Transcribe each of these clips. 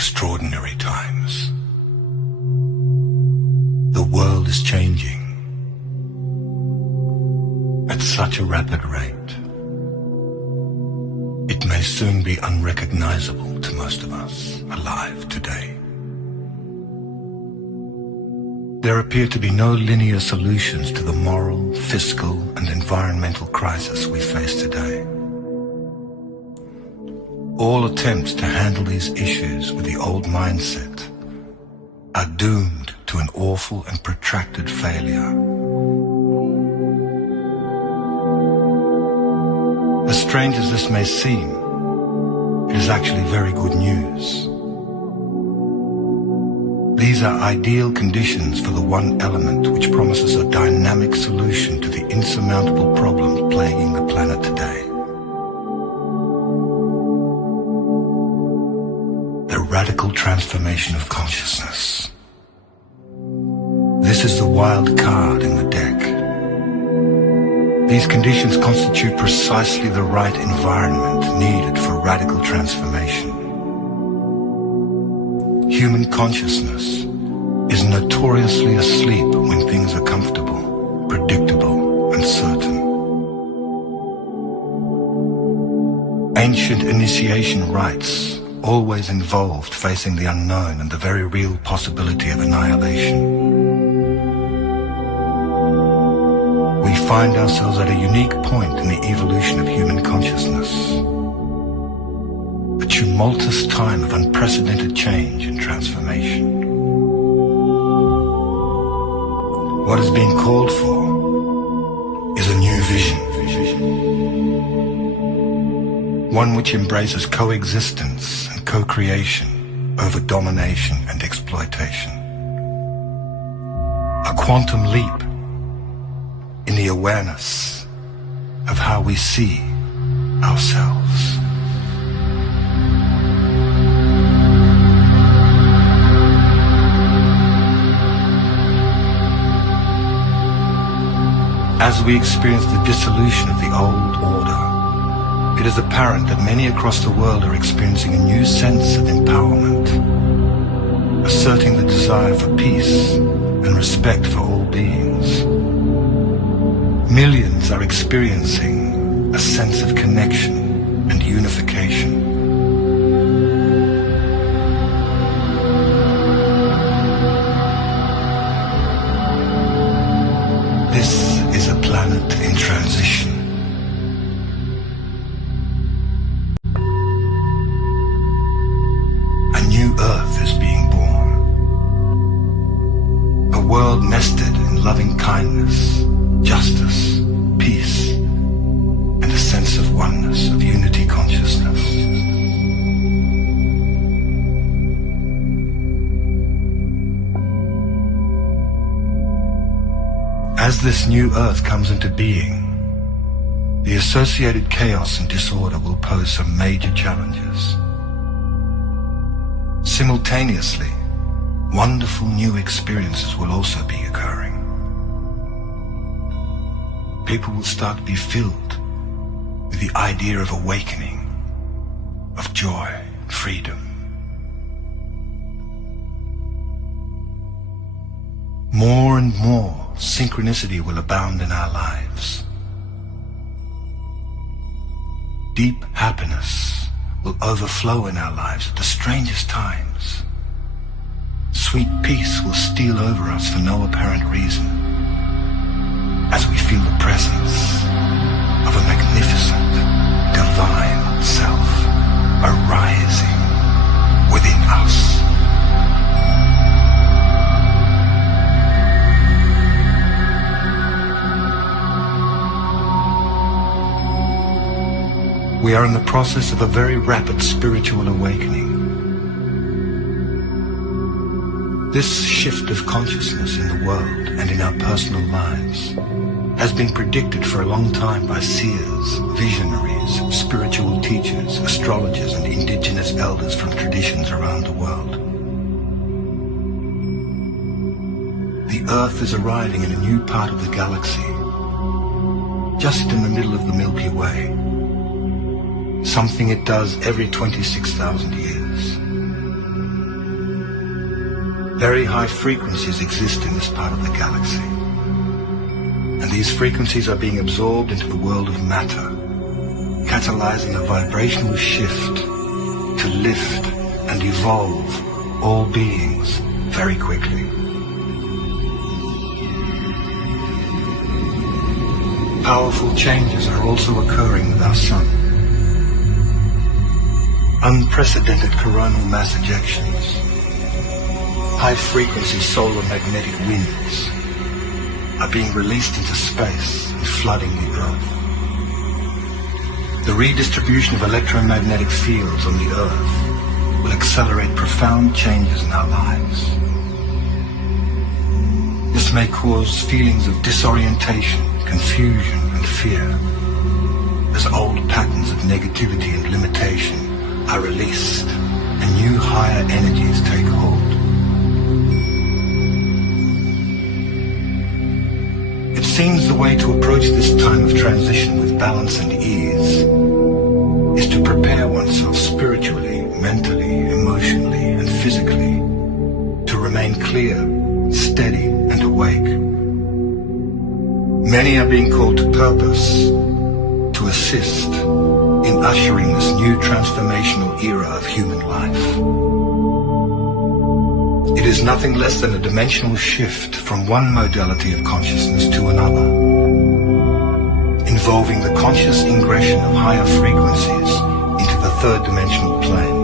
extraordinary times. The world is changing at such a rapid rate. It may soon be unrecognizable to most of us alive today. There appear to be no linear solutions to the moral, fiscal, and environmental crisis we face today. All attempts to handle these issues with the old mindset are doomed to an awful and protracted failure. As strange as this may seem, it is actually very good news. These are ideal conditions for the one element which promises a dynamic solution to the insurmountable problems plaguing the planet today. The radical transformation of consciousness. This is the wild card in the deck. These conditions constitute precisely the right environment needed for radical transformation. Human consciousness is notoriously asleep when things are comfortable, predictable, and certain. Ancient initiation rites always involved facing the unknown and the very real possibility of annihilation. We find ourselves at a unique point in the evolution of human consciousness. A tumultuous time of unprecedented change and transformation. What is being called for is a new vision. One which embraces coexistence and co-creation over domination and exploitation. A quantum leap in the awareness of how we see ourselves. As we experience the dissolution of the old order, it is apparent that many across the world are experiencing a new sense of empowerment, asserting the desire for peace and respect for all beings. Millions are experiencing a sense of connection and unification. This is a planet in transition. A new Earth is being born. A world nested in loving kindness, justice, peace, and a sense of oneness, of unity consciousness. As this new Earth comes into being, the associated chaos and disorder will pose some major challenges. Simultaneously, wonderful new experiences will also be occurring. People will start to be filled with the idea of awakening, of joy, freedom. More and more synchronicity will abound in our lives. Deep happiness will overflow in our lives at the strangest times. Sweet peace will steal over us for no apparent reason, as we feel the presence of a magnificent, divine self arising within us. We are in the process of a very rapid spiritual awakening. This shift of consciousness in the world and in our personal lives has been predicted for a long time by seers, visionaries, spiritual teachers, astrologers, and indigenous elders from traditions around the world. The Earth is arriving in a new part of the galaxy, just in the middle of the Milky Way. Something it does every 26,000 years. Very high frequencies exist in this part of the galaxy. And these frequencies are being absorbed into the world of matter, catalyzing a vibrational shift to lift and evolve all beings very quickly. Powerful changes are also occurring with our sun. Unprecedented coronal mass ejections, high-frequency solar magnetic winds are being released into space and flooding the Earth. The redistribution of electromagnetic fields on the Earth will accelerate profound changes in our lives. This may cause feelings of disorientation, confusion, and fear, as old patterns of negativity and limitation are released and new higher energies take hold. It seems the way to approach this time of transition with balance and ease is to prepare oneself spiritually, mentally, emotionally, and physically to remain clear, steady, and awake. Many are being called to purpose to assist in ushering this new transformational era of human life. It is nothing less than a dimensional shift from one modality of consciousness to another, involving the conscious ingression of higher frequencies into the third dimensional plane.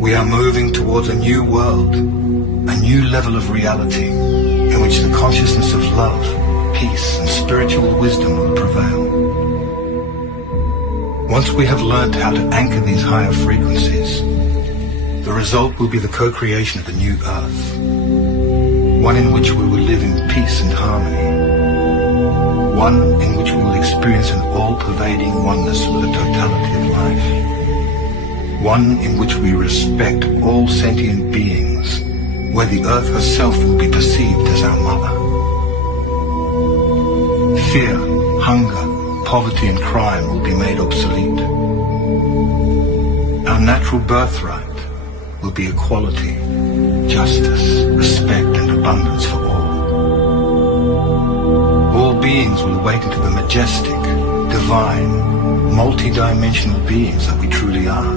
We are moving towards a new world, a new level of reality, in which the consciousness of love, peace, and spiritual wisdom will prevail. Once we have learned how to anchor these higher frequencies, the result will be the co-creation of a new Earth, one in which we will live in peace and harmony, one in which we will experience an all-pervading oneness with the totality of life, one in which we respect all sentient beings, where the Earth herself will be perceived as our mother. Fear, hunger, poverty and crime will be made obsolete. Our natural birthright will be equality, justice, respect and abundance for all. All beings will awaken to the majestic, divine, multi-dimensional beings that we truly are.